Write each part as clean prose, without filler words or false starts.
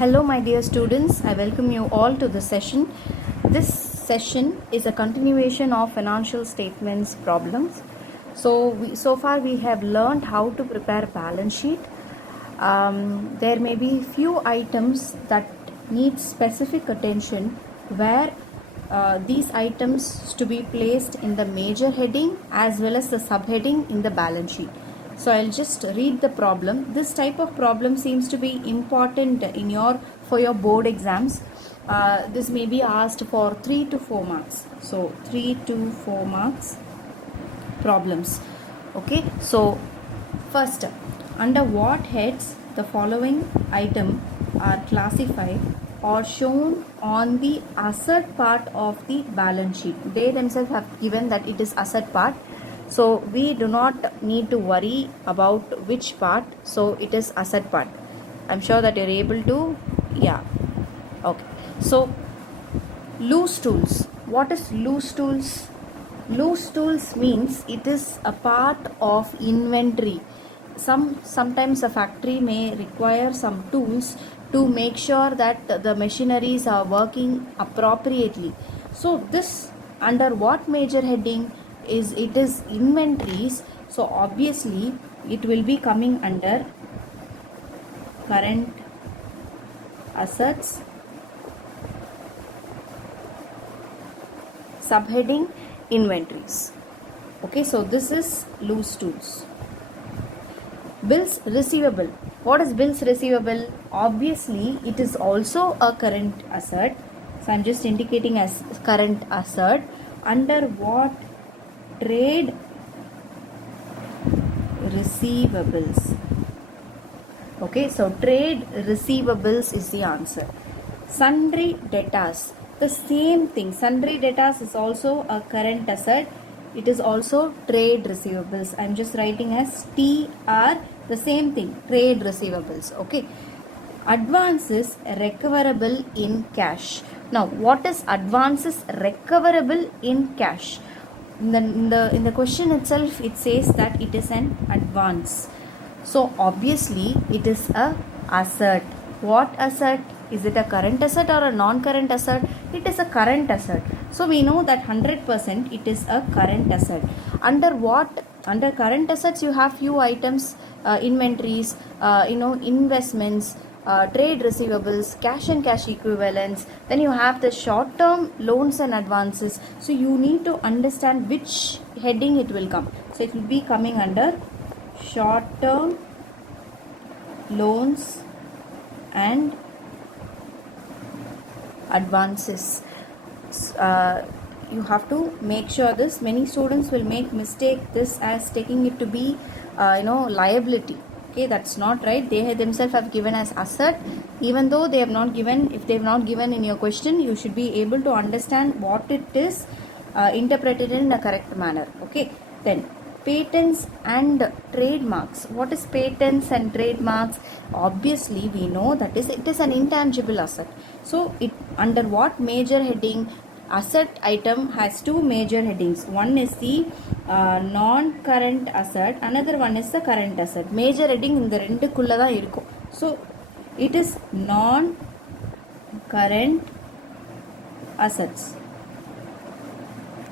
Hello, my dear students. I welcome you all to the session. This session is a continuation of financial statements problems. So far we have learned how to prepare balance sheet. There may be few items that need specific attention where these items to be placed in the major heading as well as the subheading in the balance sheet. So I'll just read the problem. This type of problem seems to be important for your board exams. This may be asked for 3 to 4 marks. So 3 to 4 marks problems. Okay. So first, under what heads the following item are classified or shown on the asset part of the balance sheet? They themselves have given that it is asset part. So we do not need to worry about which part. So it is asset part. I'm sure that you're able to, yeah. Okay. So loose tools. What is loose tools? Loose tools means it is a part of inventory. Sometimes a factory may require some tools to make sure that the machineries are working appropriately. So this under what major heading? It is inventories. So obviously it will be coming under current assets, subheading inventories. Okay, so this is loose tools. Bills receivable. What is bills receivable? Obviously it is also a current asset. So I'm just indicating as current asset. Under what? Trade receivables. Okay, so trade receivables is the answer. Sundry debtors, the same thing. Sundry debtors is also a current asset. It is also trade receivables. I'm just writing as TR, the same thing, trade receivables. Okay. Advances recoverable in cash. Now, what is advances recoverable in cash? In the question itself, it says that it is an advance. So obviously it is a asset. What asset? Is it a current asset or a non-current asset? It is a current asset. So we know that 100% it is a current asset. Under what? Under current assets you have few items, inventories, investments, trade receivables, cash and cash equivalents. Then you have the short-term loans and advances. So you need to understand which heading it will come. So it will be coming under short-term loans and advances. You have to make sure this. Many students will make mistake this as taking it to be liability. Okay, that's not right. They themselves have given as asset, even though they have not given. If they have not given in your question, you should be able to understand what it is, interpreted in a correct manner. Okay, then patents and trademarks. What is patents and trademarks? Obviously we know that it is an intangible asset. So it under what major heading? Asset item has two major headings. One is the non-current asset, another one is the current asset. Major heading in the rendukulla da irukum. So it is non-current assets.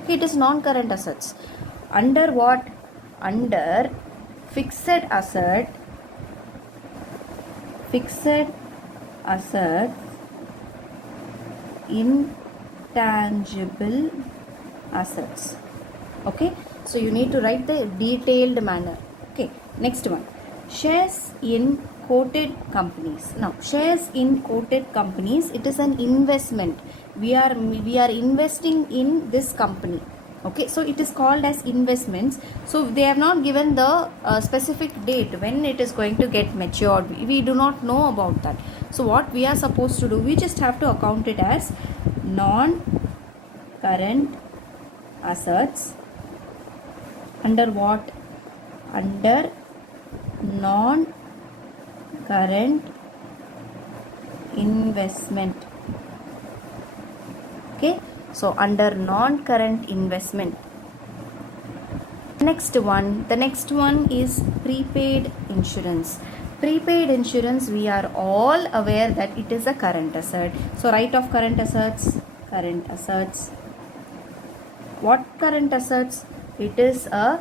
It is non-current assets. Under what? Under fixed asset, intangible assets. Okay, so you need to write the detailed manner. Okay, next one, shares in quoted companies. Now shares in quoted companies, it is an investment. We are investing in this company. Okay, so it is called as investments. So they have not given the specific date when it is going to get matured. We do not know about that. So what we are supposed to do, we just have to account it as non-current assets. Under what? Under non-current investment. Okay, so under non-current investment. The next one is prepaid insurance. Prepaid insurance, we are all aware that it is a current asset. So write off current assets, current assets. What current assets? It is a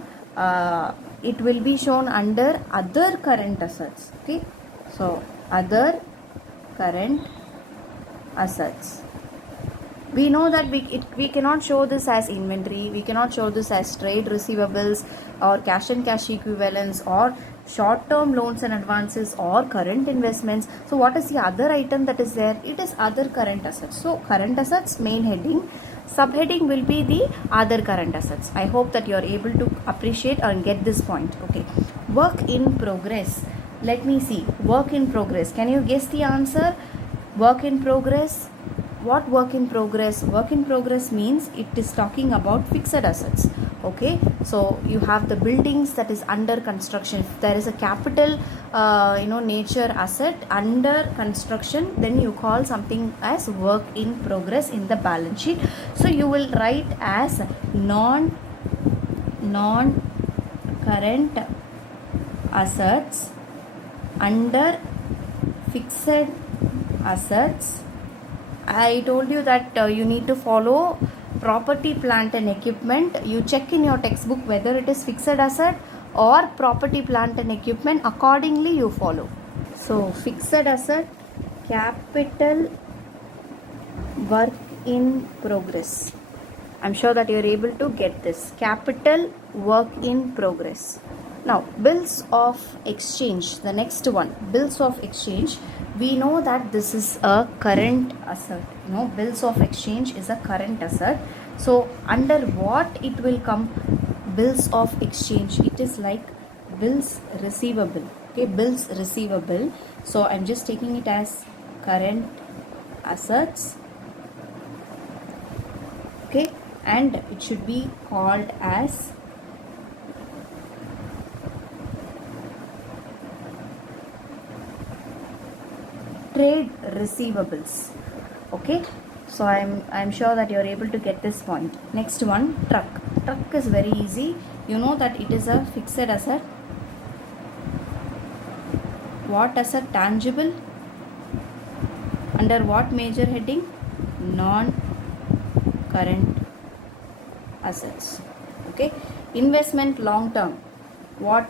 it will be shown under other current assets. Okay, so other current assets. We know that we cannot show this as inventory, we cannot show this as trade receivables or cash and cash equivalents or short term loans and advances or current investments. So what is the other item that is there? It is other current assets. So current assets, main heading, subheading will be the other current assets. I hope that you are able to appreciate and get this point. Okay, work in progress. Let me see, work in progress. Can you guess the answer? Work in progress. What work in progress? Work in progress means it is talking about fixed assets. Okay, so you have the buildings that is under construction. If there is a capital nature asset under construction, then you call something as work in progress in the balance sheet. So you will write as non current assets under fixed assets. I told you that you need to follow property, plant and equipment. You check in your textbook whether it is fixed asset or property, plant and equipment. Accordingly you follow. So fixed asset, capital, work in progress. I'm sure that you are able to get this. Capital, work in progress. Now bills of exchange, the next one, bills of exchange. We know that this is a current asset. Bills of exchange is a current asset. So under what it will come? Bills of exchange. It is like bills receivable. Okay, bills receivable. So I'm just taking it as current assets. Okay, and it should be called as trade receivables. Okay, so I'm sure that you're able to get this point. Next one, truck. Truck is very easy. You know that it is a fixed asset. What asset? Tangible. Under what major heading? Non current assets. Okay, investment, long term. What?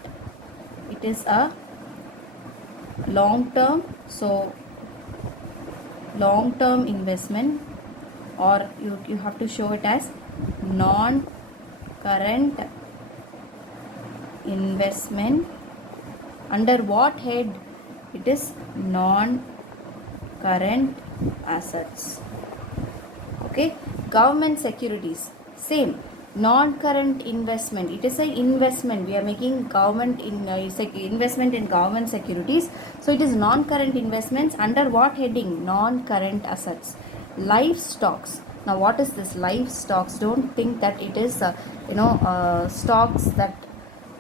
It is a long term. So long term investment, or you have to show it as non current investment. Under what head? It is non current assets. Okay, government securities, same, non current investment. It is an investment. We are making government investment in government securities. So it is non current investments. Under what heading? Non current assets. Livestocks. Now what is this livestocks? Don't think that it is stocks that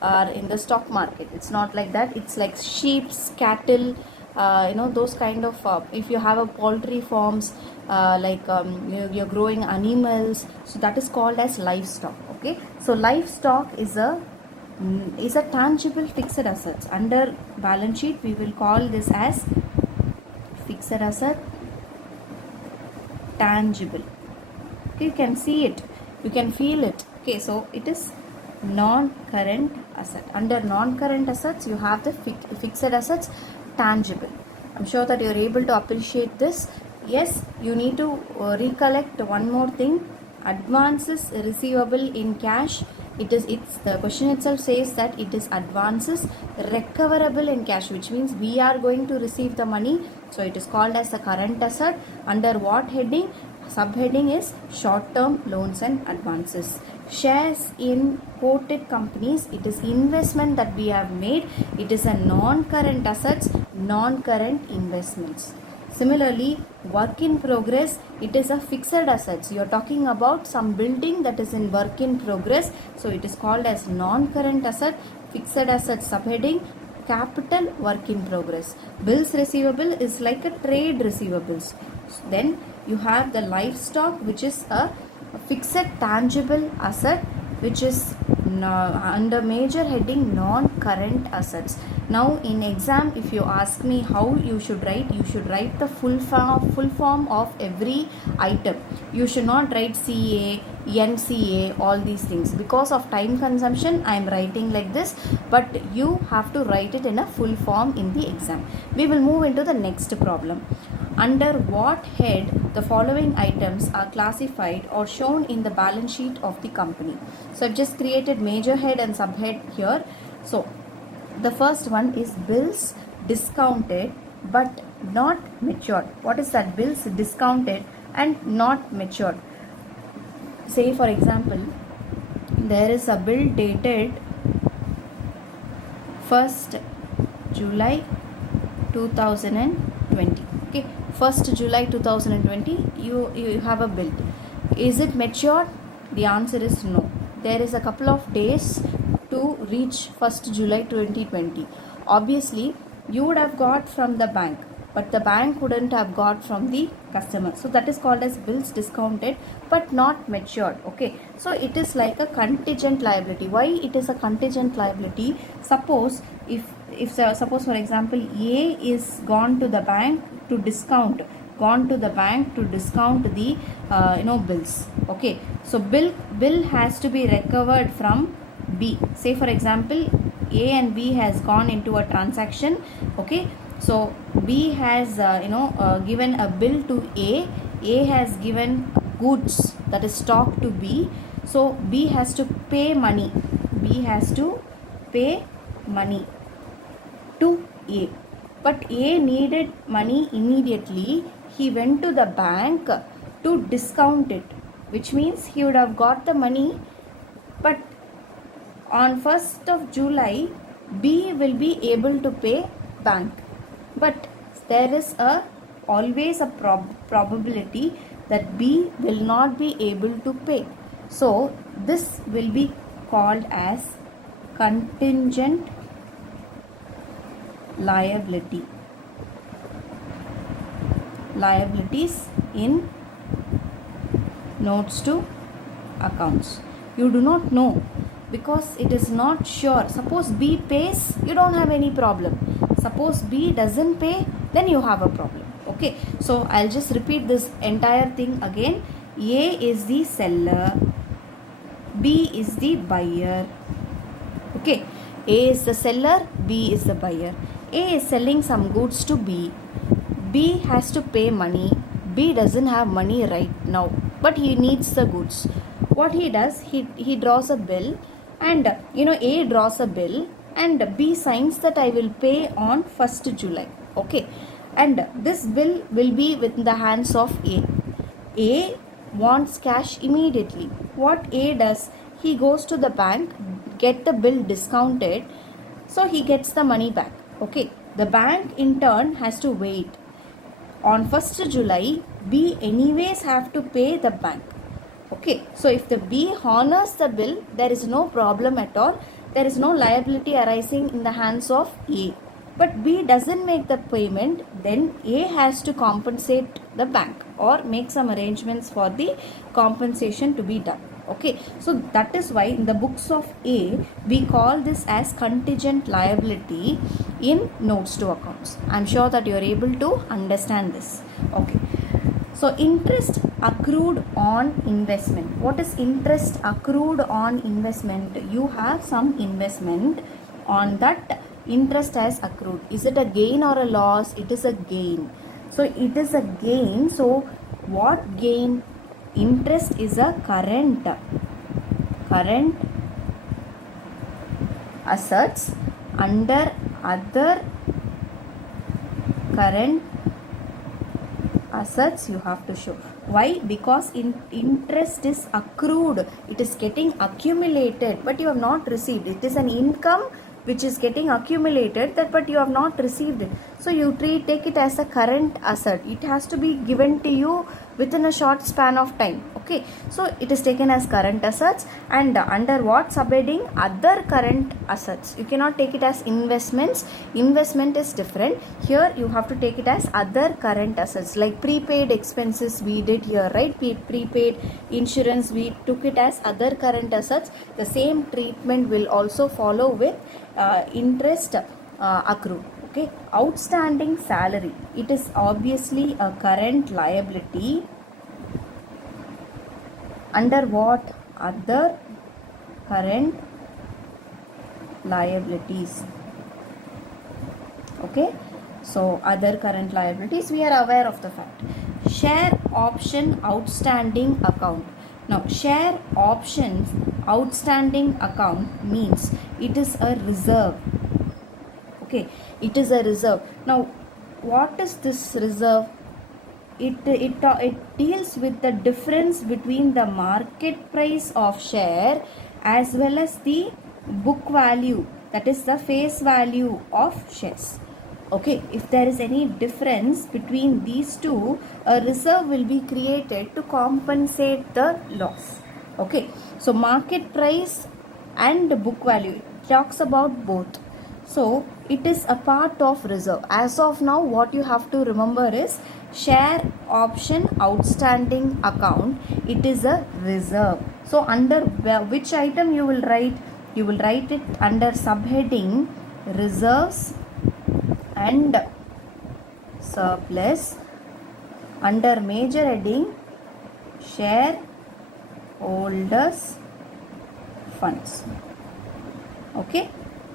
are in the stock market. It's not like that. It's like sheep, cattle, those kind of if you have a poultry farms, you're growing animals, so that is called as livestock. Okay, so livestock is a tangible fixed assets. Under balance sheet we will call this as fixed asset, tangible. Okay, you can see it, you can feel it. Okay, so it is non-current asset. Under non-current assets you have the fixed assets, tangible. I'm sure that you're able to appreciate this. Yes, you need to recollect one more thing. Advances receivable in cash. It's the question itself says that it is advances recoverable in cash, which means we are going to receive the money. So it is called as a current asset. Under what heading? Subheading is short term loans and advances. Shares in quoted companies, it is investment that we have made. It is a non-current assets, non-current investments. Similarly, work in progress, it is a fixed assets. You are talking about some building that is in work in progress. So it is called as non-current asset, fixed assets subheading, capital, work in progress. Bills receivable is like a trade receivables. Then you have the livestock, which is a fixed tangible asset, which is under major heading non-current assets. Now in exam, if you ask me how you should write the full form of every item. You should not write CA, NCA, all these things. Because of time consumption, I am writing like this, but you have to write it in a full form in the exam. We will move into the next problem. Under what head the following items are classified or shown in the balance sheet of the company? So I've just created major head and subhead here. So the first one is bills discounted but not matured. What is that? Bills discounted and not matured. Say for example, there is a bill dated 1st July 2020. Okay, 1st July 2020, you have a bill. Is it matured? The answer is no. There is a couple of days to reach 1st July 2020. Obviously, you would have got from the bank, but the bank wouldn't have got from the customer. So that is called as bills discounted but not matured. Okay, so it is like a contingent liability. Why it is a contingent liability? Suppose suppose for example, A is gone to the bank to discount the bills. Okay, so bill has to be recovered from B. Say for example, A and B has gone into a transaction. Okay, so B has given a bill to A. A has given goods, that is stock, to B. So B has to pay money. B has to pay money to A. But A needed money immediately. He went to the bank to discount it, which means he would have got the money, but on 1st of July, B will be able to pay bank. But there is always a probability that B will not be able to pay. So this will be called as contingent liability. Liabilities in notes to accounts. You do not know because it is not sure. Suppose B pays, you don't have any problem. Suppose B doesn't pay, then you have a problem. Okay, so I'll just repeat this entire thing again. A is the seller, B is the buyer. Okay, A is the seller, B is the buyer. A is selling some goods to B. B has to pay money. B doesn't have money right now, but he needs the goods. What he does, he draws a bill, and A draws a bill and B signs that I will pay on 1st July. Okay, and this bill will be within the hands of A. A wants cash immediately. What A does, he goes to the bank, get the bill discounted, so he gets the money back. Okay, the bank in turn has to wait. On 1st July, B anyways have to pay the bank. Okay, so if the B honors the bill, there is no problem at all. There is no liability arising in the hands of A. But B doesn't make the payment, then A has to compensate the bank or make some arrangements for the compensation to be done. Okay, so that is why in the books of A, we call this as contingent liability in notes to accounts. I am sure that you are able to understand this. Okay, so interest accrued on investment. What is interest accrued on investment? You have some investment, on that interest has accrued. Is it a gain or a loss? It is a gain. So it is a gain. So what gain? Interest is a current assets under other current assets you have to show. Why? Because interest is accrued. It is getting accumulated, but you have not received. It is an income which is getting accumulated, but you have not received it. So you take it as a current asset. It has to be given to you within a short span of time. Okay, so it is taken as current assets, and under what subheading? Other current assets. You cannot take it as investments. Investment is different. Here you have to take it as other current assets, like prepaid expenses we did here, right? Prepaid insurance, we took it as other current assets. The same treatment will also follow with interest accrue. Okay, outstanding salary, it is obviously a current liability under what? Other current liabilities. Okay, so other current liabilities, we are aware of the fact. Share option outstanding account. Now share options outstanding account means it is a reserve. Okay, it is a reserve. Now what is this reserve? It deals with the difference between the market price of share as well as the book value, that is the face value of shares. Okay, if there is any difference between these two, a reserve will be created to compensate the loss. Okay, so market price and book value talks about both. So it is a part of reserve. As of now, what you have to remember is share option outstanding account, it is a reserve. So under which item you will write? You will write it under subheading reserves and surplus, under major heading shareholders funds. Okay,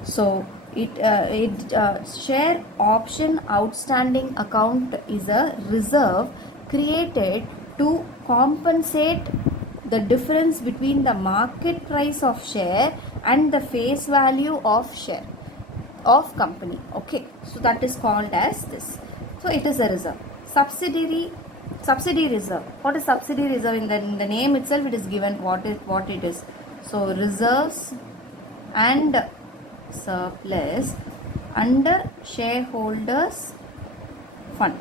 so share option outstanding account is a reserve created to compensate the difference between the market price of share and the face value of share of company. Okay, so that is called as this. So it is a reserve. Subsidy reserve. What is subsidy reserve? In the name itself it is given what it is. So reserves and surplus under shareholders fund.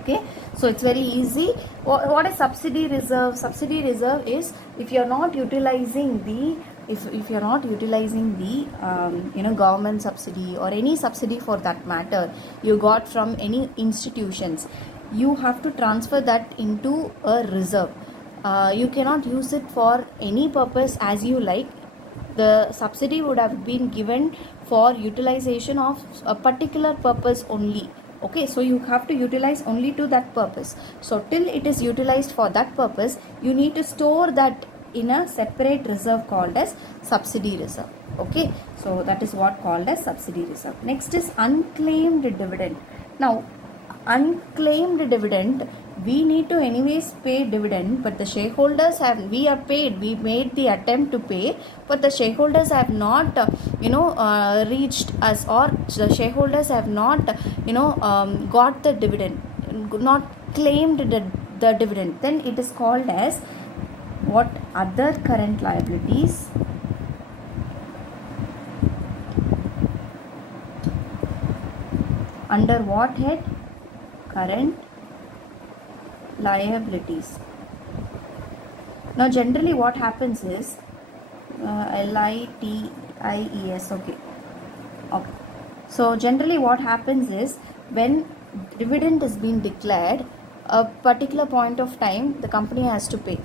Okay, so it's very easy. What is subsidy reserve? Subsidy reserve is if you are not utilizing the if you are not utilizing the government subsidy or any subsidy for that matter you got from any institutions, you have to transfer that into a reserve. You cannot use it for any purpose as you like. The subsidy would have been given for utilization of a particular purpose only. Okay, so you have to utilize only to that purpose. So till it is utilized for that purpose, you need to store that in a separate reserve called as subsidy reserve. Okay, so that is what called as subsidy reserve. Next is unclaimed dividend. Now unclaimed dividend, we need to anyways pay dividend, but the shareholders we made the attempt to pay, but the shareholders have not reached us, or the shareholders have not got the dividend, not claimed the dividend. Then it is called as what? Other current liabilities. Under what head? Current liabilities. Now generally what happens is LITIES. Okay, so generally what happens is when dividend is being declared, a particular point of time the company has to pay.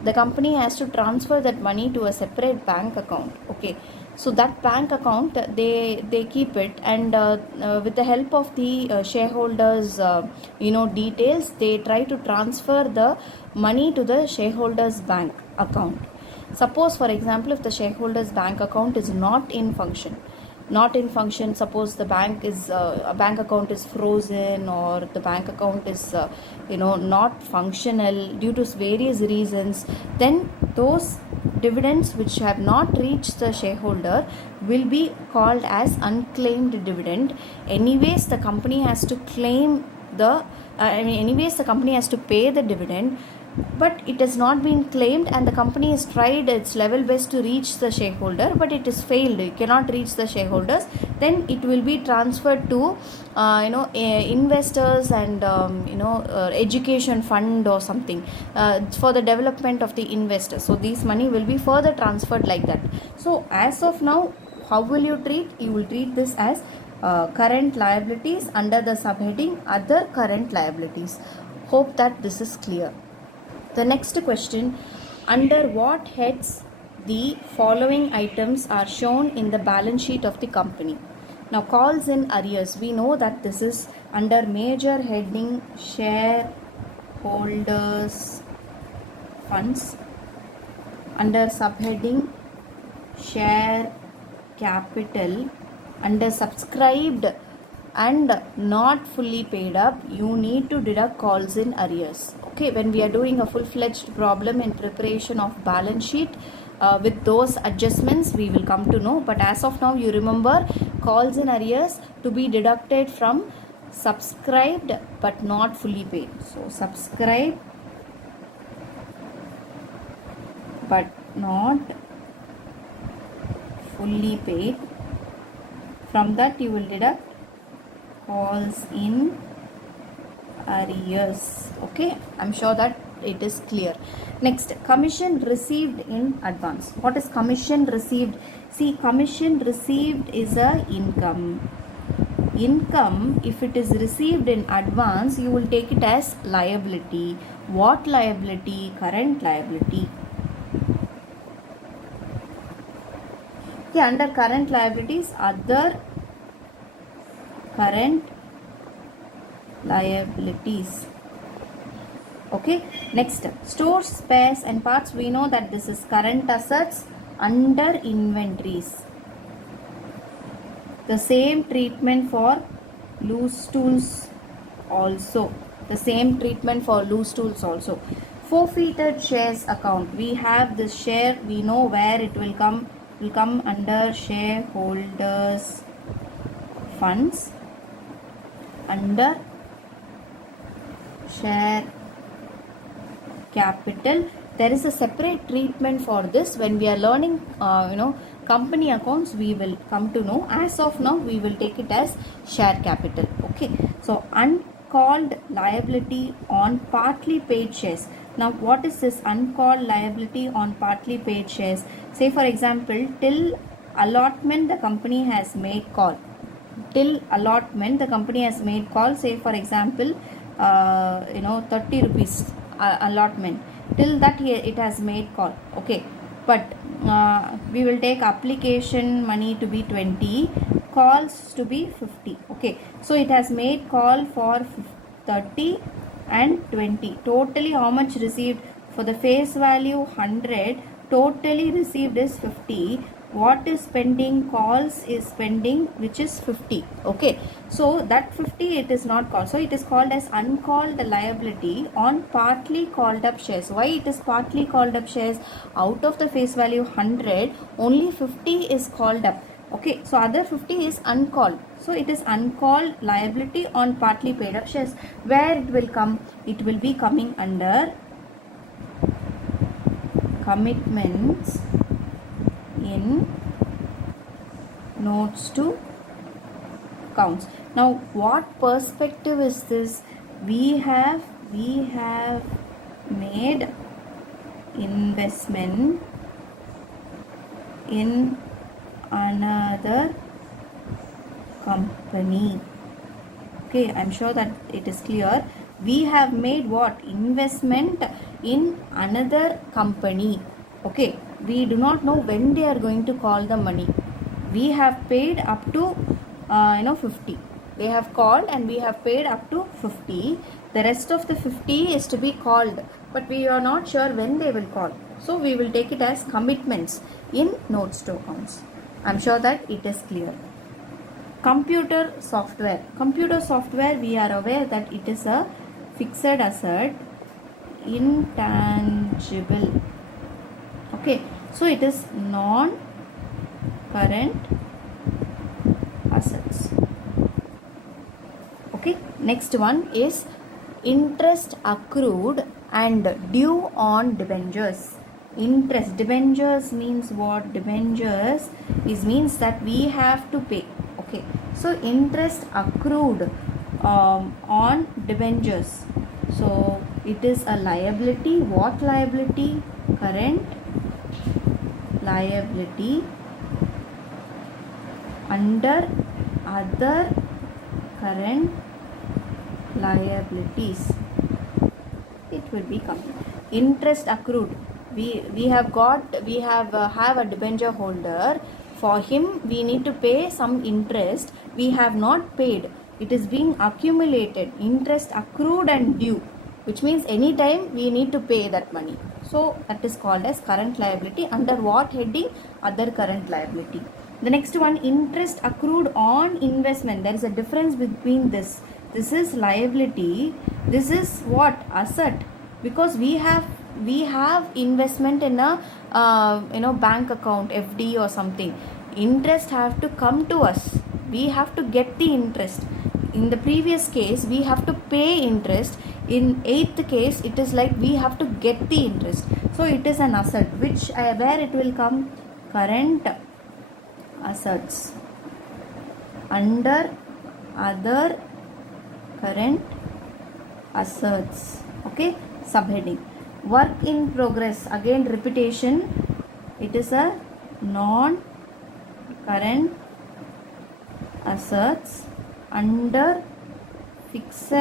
The company has to transfer that money to a separate bank account. Okay, so that bank account they keep it, and with the help of the shareholders details, they try to transfer the money to the shareholders bank account. Suppose for example, if the shareholders bank account is not in function, suppose the bank is a bank account is frozen, or the bank account is not functional due to various reasons, then those dividends which have not reached the shareholder will be called as unclaimed dividend. Anyways the company has to claim the anyways the company has to pay the dividend, but it has not been claimed, and the company has tried its level best to reach the shareholder, but it is failed, it cannot reach the shareholders. Then it will be transferred to investors and education fund or something for the development of the investors. So these money will be further transferred like that. So as of now, how will you treat? You will treat this as current liabilities under the subheading other current liabilities. Hope that this is clear. The next question, under what heads the following items are shown in the balance sheet of the company? Now calls in arrears, we know that this is under major heading shareholders funds, under subheading share capital, under subscribed and not fully paid up, you need to deduct calls in arrears. Okay, when we are doing a full-fledged problem in preparation of balance sheet, with those adjustments we will come to know, but as of now you remember calls in arrears to be deducted from subscribed but not fully paid. So subscribed but not fully paid, from that you will deduct calls in arrears. Okay, I'm sure that it is clear. Next, commission received in advance. What is commission received? See, commission received is a income. Income, if it is received in advance, you will take it as liability. What liability? Current liability. Okay, under current liabilities, other current liabilities. Okay, next, stores, spares and parts, we know that this is current assets under inventories. The same treatment for loose tools also. Forfeited shares account, we have this share, we know where it will come. Will come under shareholders funds, under share capital. There is a separate treatment for this. When we are learning company accounts, we will come to know. As of now we will take it as share capital. Okay, so uncalled liability on partly paid shares. Now what is this uncalled liability on partly paid shares? Say for example, till allotment the company has made call. Till allotment the company has made call. Say for example 30 rupees allotment. Till that it has made call. Okay, but we will take application money to be 20, calls to be 50. Okay, so it has made call for 30 and 20. Totally how much received? For the face value 100, totally received is 50. What is pending? Calls is pending, which is 50. Okay, so that 50 it is not called, so it is called as uncalled liability on partly called up shares. Why it is partly called up shares? Out of the face value 100, only 50 is called up. Okay, so other 50 is uncalled, so it is uncalled liability on partly paid up shares. Where it will come? It will be coming under commitments in notes to accounts. Now what perspective is this? We have made investment in another company. Okay, I'm sure that it is clear. We have made what? Investment in another company. Okay, we do not know when they are going to call the money. We have paid up to 50. They have called and we have paid up to 50. The rest of the 50 is to be called, but we are not sure when they will call. So we will take it as commitments in notes to accounts. I'm sure that it is clear. Computer software. Computer software, we are aware that it is a fixed asset, intangible. Okay, so it is non-current assets. Okay, next one is interest accrued and due on debentures. Interest, debentures means what? Debentures means that we have to pay. Okay, so interest accrued on debentures, so it is a liability. What liability? Current liability under other current liabilities. It will become interest accrued. We have a debenture holder For him, we need to pay some interest. We have not paid. It is being accumulated. Interest accrued and due, which means anytime we need to pay that money. So that is called as current liability. Under what heading? Other current liability. The next one, interest accrued on investment. There is a difference between this. This is liability. This is what? Asset. Because we have investment in a bank account, FD or something. Interest have to come to us. We have to get the interest. In the previous case, we have to pay interest. In 8th case, it is like we have to get the interest. So it is an asset, which where it will come? Current assets. Under other current assets. Okay, subheading. Work in progress. Again, repetition. It is a non-current assets under fixed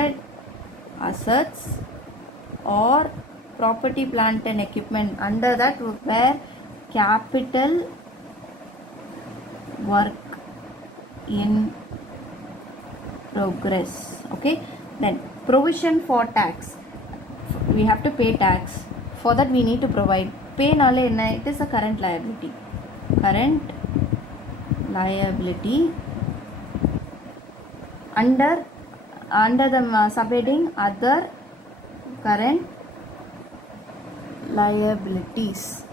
assets or property, plant and equipment. Under that, where capital work in progress. Okay, then provision for tax. We have to pay tax. For that, we need to provide. Pay nale enna? It is a current liability. Current liability under the subheading other current liabilities.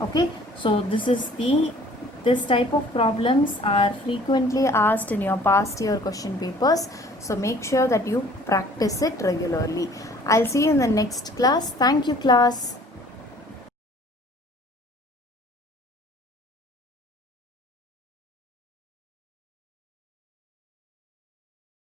Okay, so this type of problems are frequently asked in your past year question papers, so make sure that you practice it regularly. I'll see you in the next class. Thank you, class.